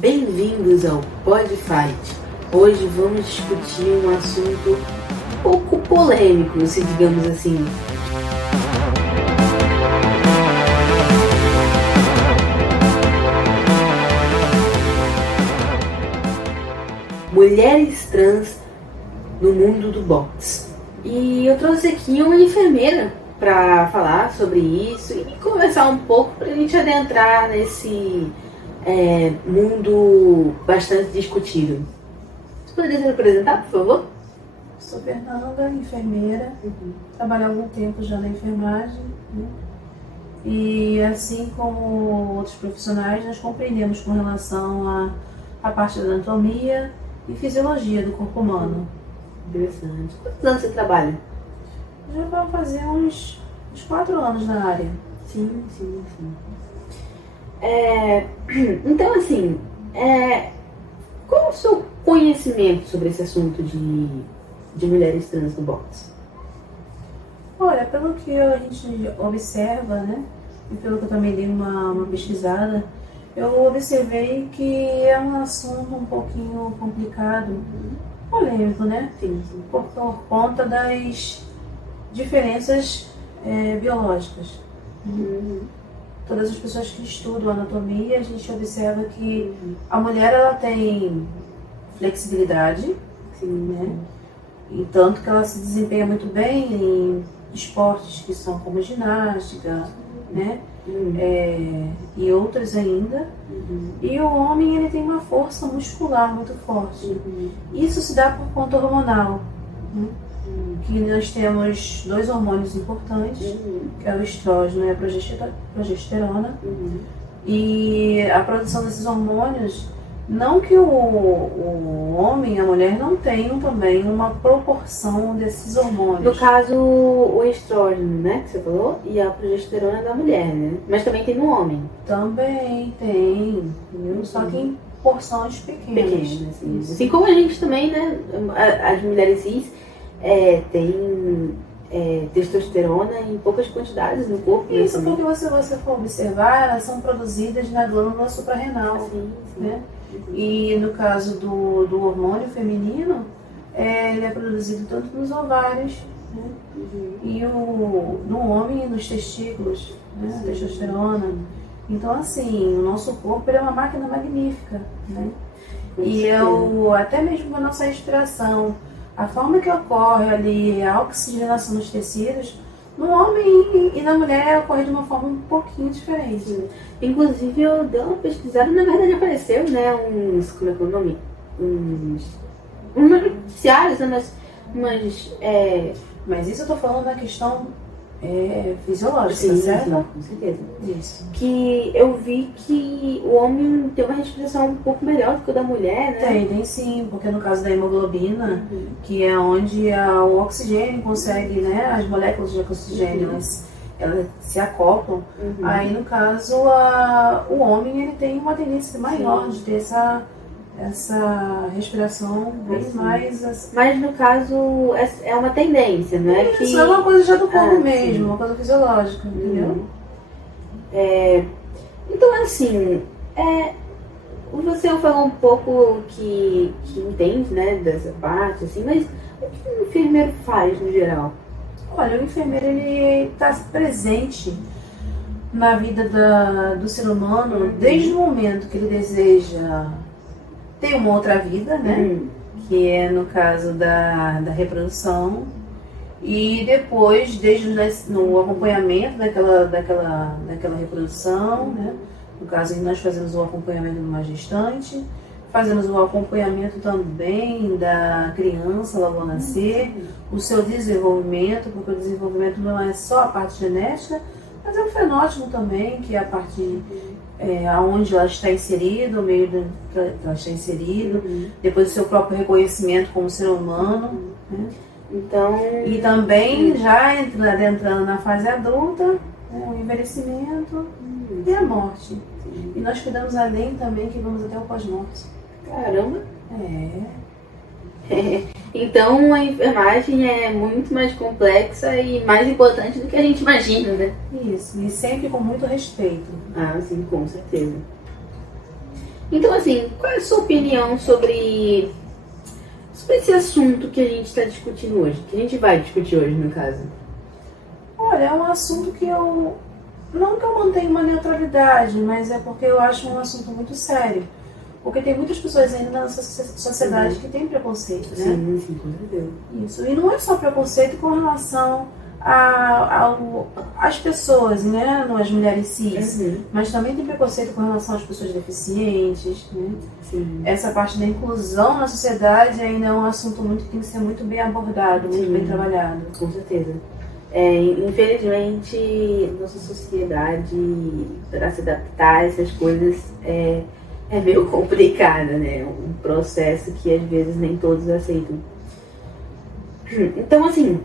Bem-vindos ao PodFight. Hoje vamos discutir um assunto um pouco polêmico, se digamos assim. Mulheres trans no mundo do boxe. E eu trouxe aqui uma enfermeira para falar sobre isso e conversar um pouco para a gente adentrar nesse mundo bastante discutido. Você poderia se apresentar, por favor? Sou Fernanda, enfermeira, trabalho há algum tempo já na enfermagem, né? E assim como outros profissionais, nós compreendemos com relação à parte da anatomia e fisiologia do corpo humano. Interessante. Quantos anos você trabalha? Já vai fazer uns 4 anos na área. Sim. Então, assim, qual é o seu conhecimento sobre esse assunto de mulheres trans no boxe? Olha, pelo que a gente observa, né, e pelo que eu também dei uma pesquisada, eu observei que é um assunto um pouquinho complicado, polêmico, né? Sim. Por conta das diferenças biológicas. Todas as pessoas que estudam anatomia, a gente observa que a mulher ela tem flexibilidade, né? E tanto que ela se desempenha muito bem em esportes que são como ginástica, né? E outros ainda. E o homem ele tem uma força muscular muito forte. Isso se dá por conta hormonal, né? Que nós temos 2 hormônios importantes, que é o estrógeno e a progesterona. E a produção desses hormônios, não que o homem e a mulher não tenham também uma proporção desses hormônios. No caso, o estrógeno, né, que você falou, e a progesterona é da mulher, né? Mas também tem no homem. Também tem, entendeu? Só que em porções pequenas. Assim como a gente também, né, as mulheres cis têm testosterona em poucas quantidades no corpo. Isso porque você for observar, elas são produzidas na glândula suprarrenal, né? E no caso do hormônio feminino, ele é produzido tanto nos ovários, né? E no homem, nos testículos, né? A testosterona. Então, assim, o nosso corpo ele é uma máquina magnífica, né? E até mesmo a nossa respiração, a forma que ocorre ali a oxigenação dos tecidos, no homem e na mulher ocorre de uma forma um pouquinho diferente. Inclusive eu dei uma pesquisada, na verdade apareceu, né, como é que é o nome? Umas noticiários, Mas isso eu tô falando da questão fisiológica, sim, certo? Com certeza. Isso. Que eu vi que o homem tem uma respiração um pouco melhor do que o da mulher, né? Tem sim, porque no caso da hemoglobina, que é onde o oxigênio consegue, né, as moléculas de oxigênio, elas se acoplam. Aí no caso, o homem ele tem uma tendência maior de ter essa respiração bem mais... Mas no caso é uma tendência, não é? Isso é uma coisa já do corpo mesmo, uma coisa fisiológica, entendeu? Então assim, você falou um pouco que entende, né, dessa parte, assim, mas o que o enfermeiro faz no geral? Olha, o enfermeiro ele está presente na vida do ser humano desde o momento que ele deseja ter uma outra vida, né? Que é no caso da reprodução, e depois, desde no acompanhamento daquela reprodução, né? No caso, nós fazemos o acompanhamento de uma gestante, fazemos o acompanhamento também da criança logo ao nascer, o seu desenvolvimento, porque o desenvolvimento não é só a parte genética, mas é o fenótipo também, que é a parte aonde ela está inserida, o meio que ela está inserido, depois o seu próprio reconhecimento como ser humano, né? Então, E também já entrando na fase adulta, né, o envelhecimento e a morte. E nós cuidamos além também, que vamos até o pós-morte. caramba! Então a enfermagem é muito mais complexa e mais importante do que a gente imagina, né? Isso, e sempre com muito respeito. Ah, sim, com certeza. Então, assim, qual é a sua opinião sobre esse assunto que a gente está discutindo hoje? Que a gente vai discutir hoje, no caso? Olha, é um assunto que eu... Não que eu mantenha uma neutralidade, mas é porque eu acho um assunto muito sério. Porque tem muitas pessoas ainda na nossa sociedade que têm preconceito, né? Sim, com certeza. Isso. E não é só preconceito com relação às pessoas, né? As mulheres cis. Mas também tem preconceito com relação às pessoas deficientes, né? Sim. Essa parte da inclusão na sociedade ainda é um assunto que tem que ser muito bem abordado, muito bem trabalhado. Com certeza. Infelizmente, nossa sociedade, para se adaptar a essas coisas, é meio complicada, né? Um processo que às vezes nem todos aceitam. Então, assim,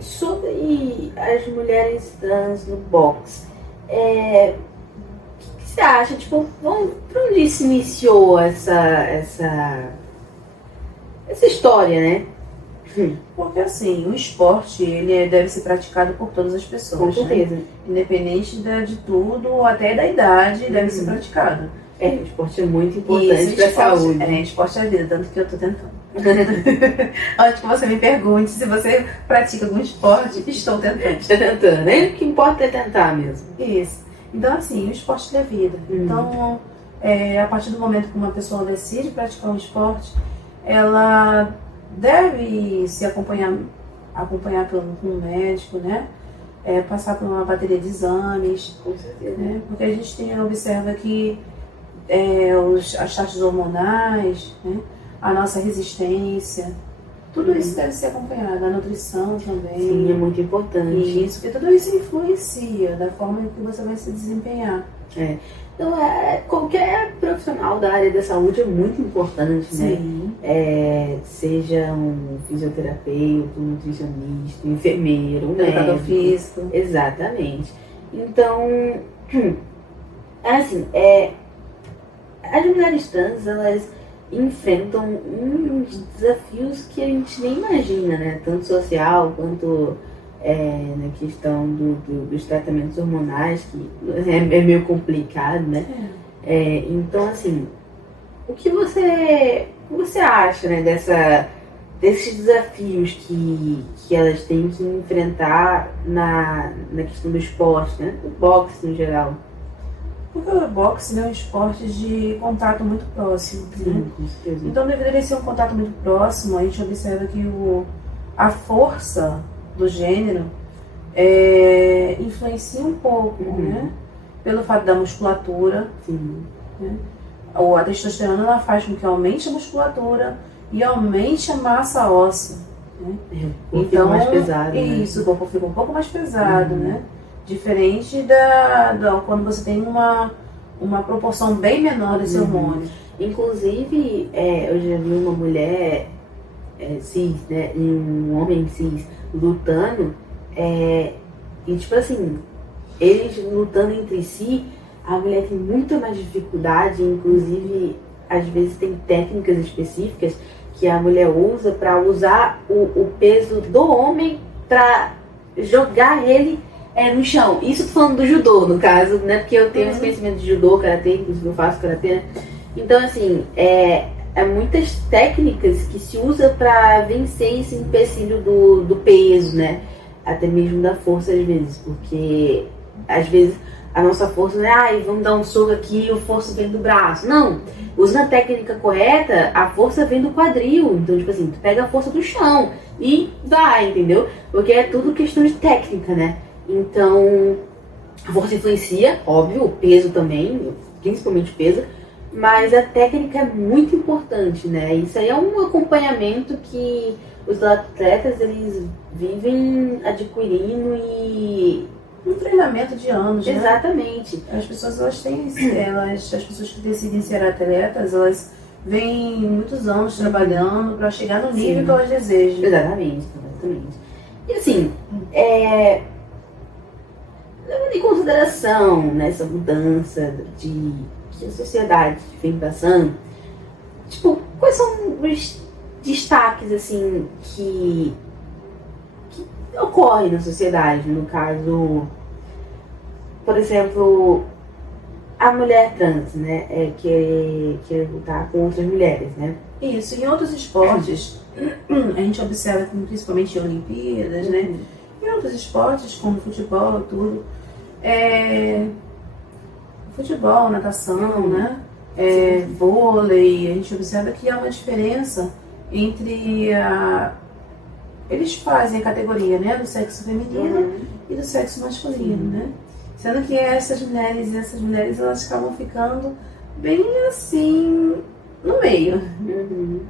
sobre as mulheres trans no boxe, o que você acha? Tipo, pra onde se iniciou essa história, né? Porque assim, o esporte ele deve ser praticado por todas as pessoas. Com certeza. Né? Independente de tudo, até da idade, deve ser praticado. O esporte é muito importante para a saúde. Esporte é vida, tanto que eu tô tentando. Antes que você me pergunte se você pratica algum esporte, estou tentando. Está tentando, né? O que importa é tentar mesmo. Isso. Então, assim, o esporte é vida. Então, a partir do momento que uma pessoa decide praticar um esporte, ela deve se acompanhar por um médico, né? Passar por uma bateria de exames. Com certeza. Né? Porque a gente observa que as taxas hormonais, né? A nossa resistência, tudo isso deve ser acompanhado, a nutrição também. Sim, é muito importante. Isso, porque tudo isso influencia da forma que você vai se desempenhar. Então, qualquer profissional da área da saúde é muito importante, Sim. né? Seja um fisioterapeuta, um nutricionista, um enfermeiro, um Educador médico. físico. Exatamente. Então, assim, as mulheres trans, elas enfrentam uns desafios que a gente nem imagina, né? Tanto social quanto na questão dos tratamentos hormonais, que é meio complicado, né? Então, assim, o que você acha, né, desses desafios que elas têm que enfrentar na questão do esporte, né? Do boxe no geral? Porque o boxe é um esporte de contato muito próximo. Sim, né? com certeza. Então, deveria ser um contato muito próximo. A gente observa que a força do gênero influencia um pouco, né? Pelo fato da musculatura. Sim. Né? A testosterona ela faz com que aumente a musculatura e aumente a massa óssea. Né? O corpo fica mais pesado. Isso, o corpo fica um pouco mais pesado, né? Diferente quando você tem uma proporção bem menor desse hormônio. Inclusive, eu já vi uma mulher cis, né, e um homem cis lutando, e tipo assim, eles lutando entre si, a mulher tem muita mais dificuldade, inclusive, às vezes tem técnicas específicas que a mulher usa para usar o peso do homem para jogar ele no chão. Isso eu tô falando do judô, no caso, né? Porque eu tenho esse conhecimento de judô, karatê, inclusive eu faço karatê, né? Então, assim, muitas técnicas que se usa para vencer esse empecilho do peso, né? Até mesmo da força, às vezes. Porque, às vezes, a nossa força não é, vamos dar um soco aqui e a força vem do braço. Não. Usando a técnica correta, a força vem do quadril. Então, tipo assim, tu pega a força do chão e vai, entendeu? Porque é tudo questão de técnica, né? Então, a força influencia, óbvio, o peso também, principalmente o peso, mas a técnica é muito importante, né? Isso aí é um acompanhamento que os atletas, eles vivem adquirindo e... Um treinamento de anos, né? Exatamente. As pessoas, as pessoas que decidem ser atletas, elas vêm muitos anos trabalhando para chegar no nível que elas desejam. Exatamente. E assim, levando em consideração nessa mudança que a sociedade vem passando, tipo, quais são os destaques assim que ocorrem na sociedade? No caso, por exemplo, a mulher trans, né, querer lutar com outras mulheres, né? Isso, em outros esportes, a gente observa que principalmente em Olimpíadas, né? Em outros esportes, como futebol e tudo, futebol, natação, né? Vôlei, a gente observa que há uma diferença entre eles fazem a categoria, né, do sexo feminino e do sexo masculino, né? Sendo que essas mulheres elas acabam ficando bem assim no meio,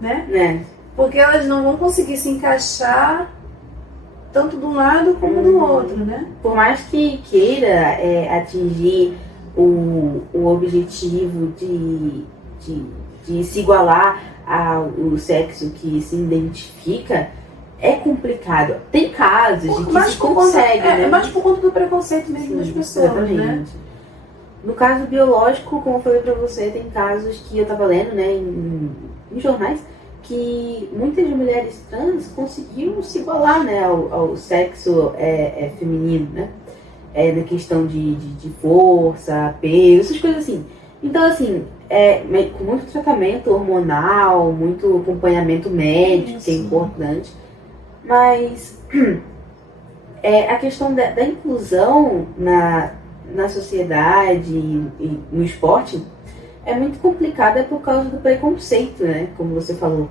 né? Porque elas não vão conseguir se encaixar tanto de um lado como do outro, né? Por mais que queira atingir o objetivo de se igualar ao sexo que se identifica, é complicado. Tem casos de que se consegue, né? É mais por conta do preconceito mesmo das pessoas, exatamente, né? No caso biológico, como eu falei pra você, tem casos que eu tava lendo, né, em jornais, que muitas mulheres trans conseguiram se igualar, né, ao sexo feminino, né? Na questão de força, peso, essas coisas assim. Então, assim, com muito tratamento hormonal, muito acompanhamento médico, que é importante. Mas a questão da inclusão na sociedade e no esporte é muito complicada por causa do preconceito, né? Como você falou.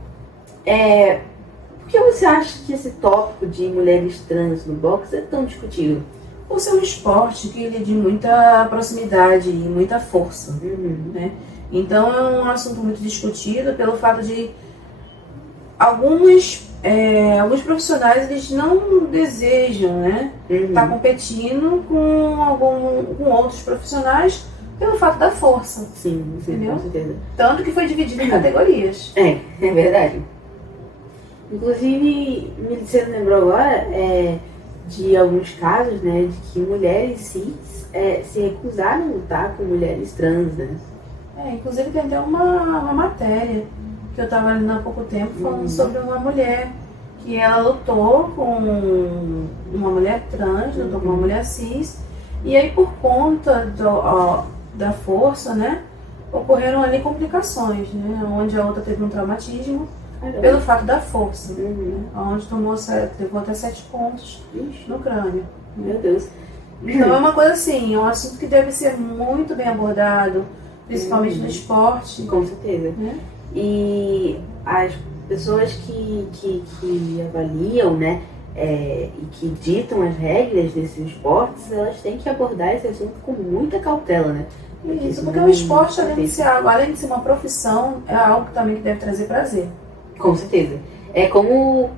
Por que você acha que esse tópico de mulheres trans no boxe é tão discutido? Por ser um esporte que ele é de muita proximidade e muita força, né? Então é um assunto muito discutido pelo fato de alguns profissionais eles não desejam, né, estar competindo com outros profissionais pelo fato da força. Sim, entendeu? Com certeza. Tanto que foi dividido em categorias. É verdade. Inclusive, você lembrou agora de alguns casos, né, de que mulheres cis se recusaram a lutar com mulheres trans, né? Inclusive tem até uma matéria que eu estava lendo há pouco tempo falando sobre uma mulher que ela lutou com uma mulher trans, lutou com uma mulher cis, e aí por conta da força, né, ocorreram ali complicações, né, onde a outra teve um traumatismo pelo fato da força, onde levou até 7 pontos no crânio. Meu Deus. Então é uma coisa assim, é um assunto que deve ser muito bem abordado, principalmente no esporte. Com certeza. Né? E as pessoas que avaliam, né, e que ditam as regras desses esportes, elas têm que abordar esse assunto com muita cautela, né? Isso, porque o esporte, além de ser uma profissão, é algo também que deve trazer prazer. Com certeza. É como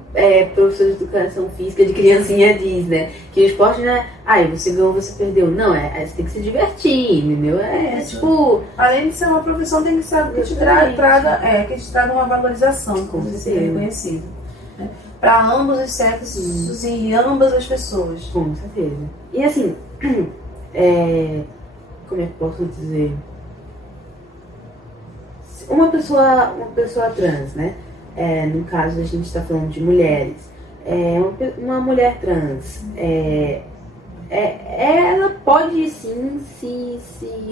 professor de educação física de criancinha diz, né? Que o esporte não é, você ganhou, você perdeu. Não, você tem que se divertir, entendeu? Tipo... Além de ser uma profissão, tem que ser algo que te traga uma valorização, como você ser reconhecido. Né? Para ambos os sexos e ambas as pessoas. Com certeza. E assim, como é que posso dizer? Uma pessoa trans, né? No caso, a gente está falando de mulheres. Uma mulher trans, ela pode sim se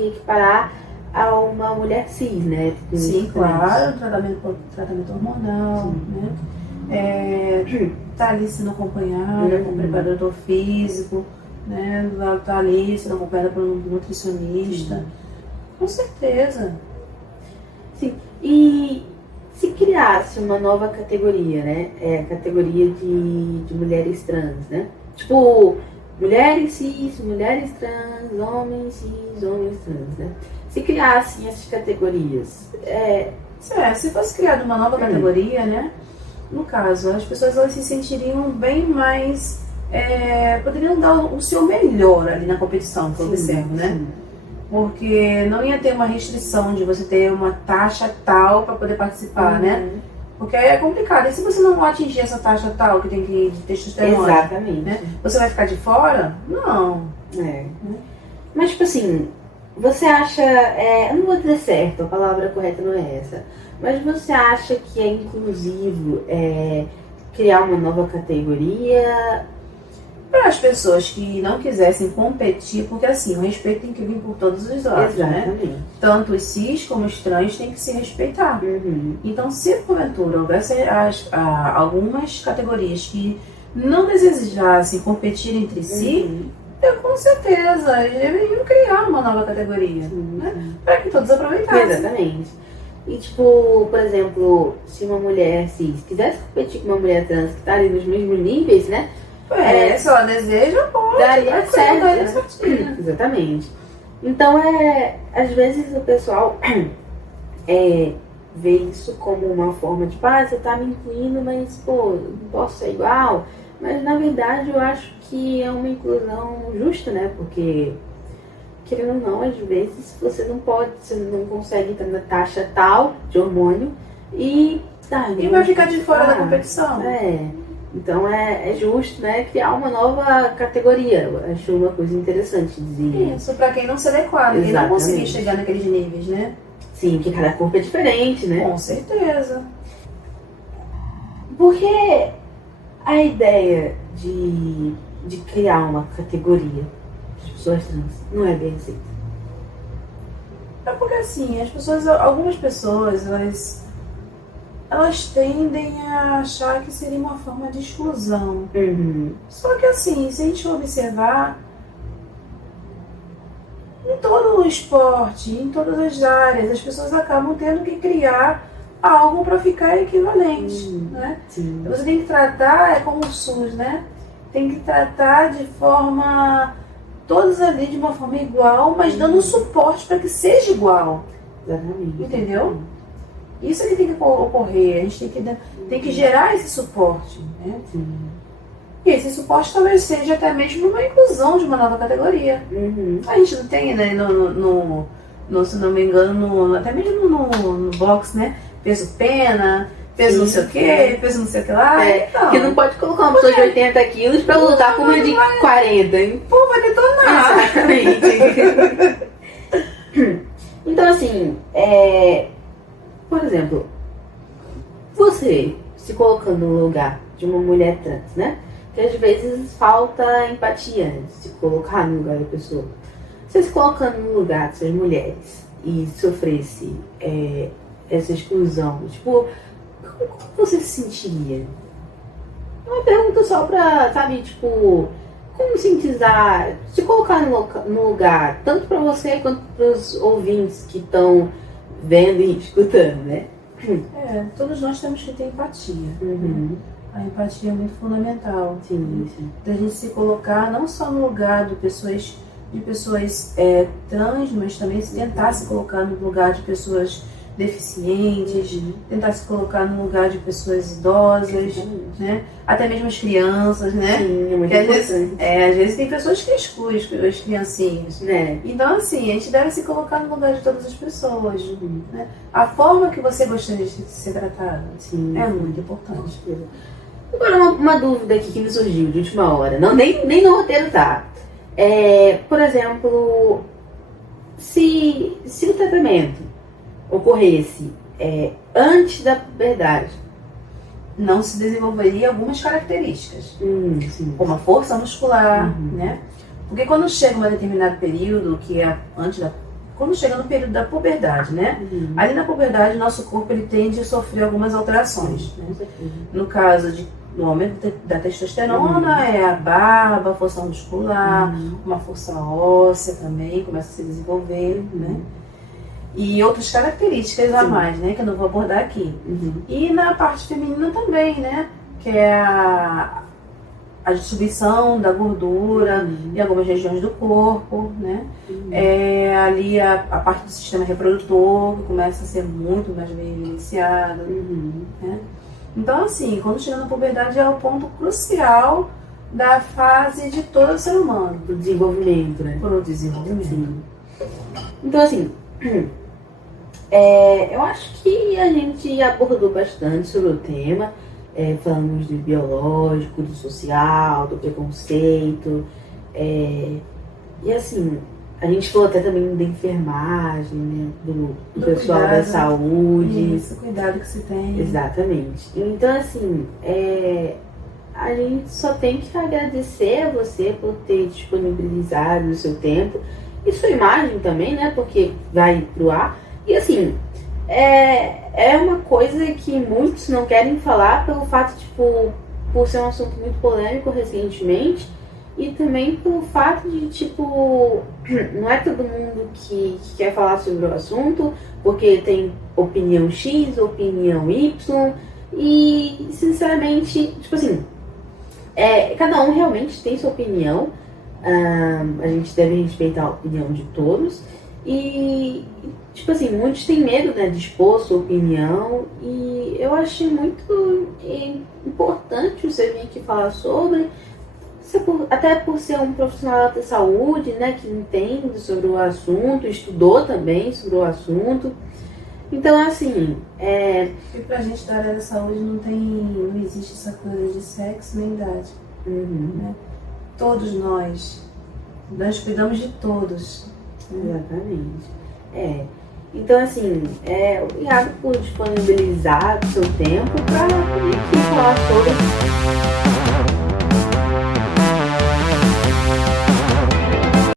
equiparar a uma mulher cis, né? Sim, claro, tratamento hormonal, né? Tá ali sendo acompanhada com um preparador físico, né? Tá ali sendo acompanhada por um nutricionista. Com certeza. Sim, e se criasse uma nova categoria, né? A categoria de mulheres trans, né? Tipo, mulheres cis, mulheres trans, homens cis, homens trans, né? Se criassem essas categorias. Se fosse criada uma nova categoria, né? No caso, as pessoas elas se sentiriam bem mais. Poderiam dar o seu melhor ali na competição, que eu observo, né? Sim. Porque não ia ter uma restrição de você ter uma taxa tal para poder participar, né? Porque é complicado. E se você não atingir essa taxa tal que tem que ir de testosterona? Exatamente. Né? Você vai ficar de fora? Não. Mas, tipo assim, você acha... eu não vou dizer certo, a palavra correta não é essa. Mas você acha que é inclusivo criar uma nova categoria? Para as pessoas que não quisessem competir, porque assim, o respeito tem que vir por todos os lados, né? Exatamente. Tanto os cis como os trans têm que se respeitar. Uhum. Então, se porventura houvesse algumas categorias que não desejassem competir entre si, Uhum. eu, com certeza, eles deveriam criar uma nova categoria, né? Para que todos aproveitassem. Exatamente. E tipo, por exemplo, se uma mulher cis quisesse competir com uma mulher trans que tá ali nos mesmos níveis, né? Se ela deseja, pode. Daria certo, daria né? certinho. Exatamente. Então, às vezes o pessoal vê isso como uma forma de, você tá me incluindo, mas, pô, não posso ser igual. Mas, na verdade, eu acho que é uma inclusão justa, né? Porque, querendo ou não, às vezes você não consegue estar na taxa tal de hormônio e vai ficar de fora da competição. Então é justo, né, criar uma nova categoria. Eu acho uma coisa interessante dizer. Isso, pra quem não se adequar, e não conseguir chegar naqueles níveis, né? Sim, que cada corpo é diferente, né? Com certeza. Porque a ideia de criar uma categoria de pessoas trans não é bem aceita. É porque assim, algumas pessoas, elas tendem a achar que seria uma forma de exclusão. Uhum. Só que assim, se a gente observar, em todo o esporte, em todas as áreas, as pessoas acabam tendo que criar algo para ficar equivalente, né? Sim. Você tem que tratar, é como o SUS, né? Tem que tratar de forma, todos ali de uma forma igual, mas dando suporte para que seja igual. Exatamente. Entendeu? Isso é que tem que ocorrer, a gente tem que gerar esse suporte, né? Sim. E esse suporte talvez seja até mesmo uma inclusão de uma nova categoria. Uhum. A gente não tem, né, se não me engano, até mesmo no box, né? Peso pena, peso não sei o que, peso não sei o que lá. Então, que não pode colocar uma pessoa de 80 quilos pra lutar com uma de 40, hein? Pô, vai detonar. Exatamente. Então, assim, por exemplo, você se colocando no lugar de uma mulher trans, né? Que às vezes falta empatia, né? Se colocar no lugar da pessoa. Você se colocando no lugar dessas mulheres e sofresse essa exclusão, tipo, como você se sentiria? É uma pergunta só pra, sabe, tipo, conscientizar, se colocar no lugar, tanto pra você quanto pros ouvintes que estão vendo e escutando, né? Todos nós temos que ter empatia. Uhum. A empatia é muito fundamental. Sim. Da gente se colocar não só no lugar de pessoas trans, mas também se tentar se colocar no lugar de pessoas deficientes, tentar se colocar no lugar de pessoas idosas, né? Até mesmo as crianças, né? Sim, é muito importante. Às vezes tem pessoas que excluem as criancinhas. Então, assim, a gente deve se colocar no lugar de todas as pessoas. Né? A forma que você gostaria de ser tratado é muito importante. Agora, uma dúvida aqui que me surgiu de última hora, nem no roteiro tá. Por exemplo, se o tratamento ocorresse antes da puberdade, não se desenvolveria algumas características, sim. como a força muscular, né? Porque quando chega um determinado período, que é quando chega no período da puberdade, né? Ali na puberdade, nosso corpo ele tende a sofrer algumas alterações. Né? No caso do aumento da testosterona, é a barba, a força muscular, uma força óssea também começa a se desenvolver, né? E outras características a mais, né? Que eu não vou abordar aqui. E na parte feminina também, né? Que é a distribuição da gordura em algumas regiões do corpo, né? Ali a parte do sistema reprodutor que começa a ser muito mais bem evidenciada, né? Então, assim, quando chega na puberdade é o ponto crucial da fase de todo ser humano. Do desenvolvimento, né? Pro desenvolvimento. Sim. Então, assim, eu acho que a gente abordou bastante sobre o tema. Falamos do biológico, do social, do preconceito. E assim, a gente falou até também da enfermagem, né? Do pessoal cuidado, da saúde. Isso, cuidado que se tem. Exatamente. Então, assim, a gente só tem que agradecer a você por ter disponibilizado o seu tempo e sua imagem também, né? Porque vai pro ar. E assim, é uma coisa que muitos não querem falar pelo fato, tipo, por ser um assunto muito polêmico recentemente, e também pelo fato de, tipo, não é todo mundo que quer falar sobre o assunto, porque tem opinião X, opinião Y, e sinceramente, tipo assim, cada um realmente tem sua opinião, a gente deve respeitar a opinião de todos, e tipo assim, muitos têm medo, né, de expor sua opinião, e eu achei muito importante você vir aqui falar sobre, até por ser um profissional da saúde, né, que entende sobre o assunto, estudou também sobre o assunto. Então, assim, E pra gente da área da saúde não existe essa coisa de sexo nem idade. Né? Todos nós cuidamos de todos. Exatamente. Então, assim, obrigado por disponibilizar o seu tempo para vir aqui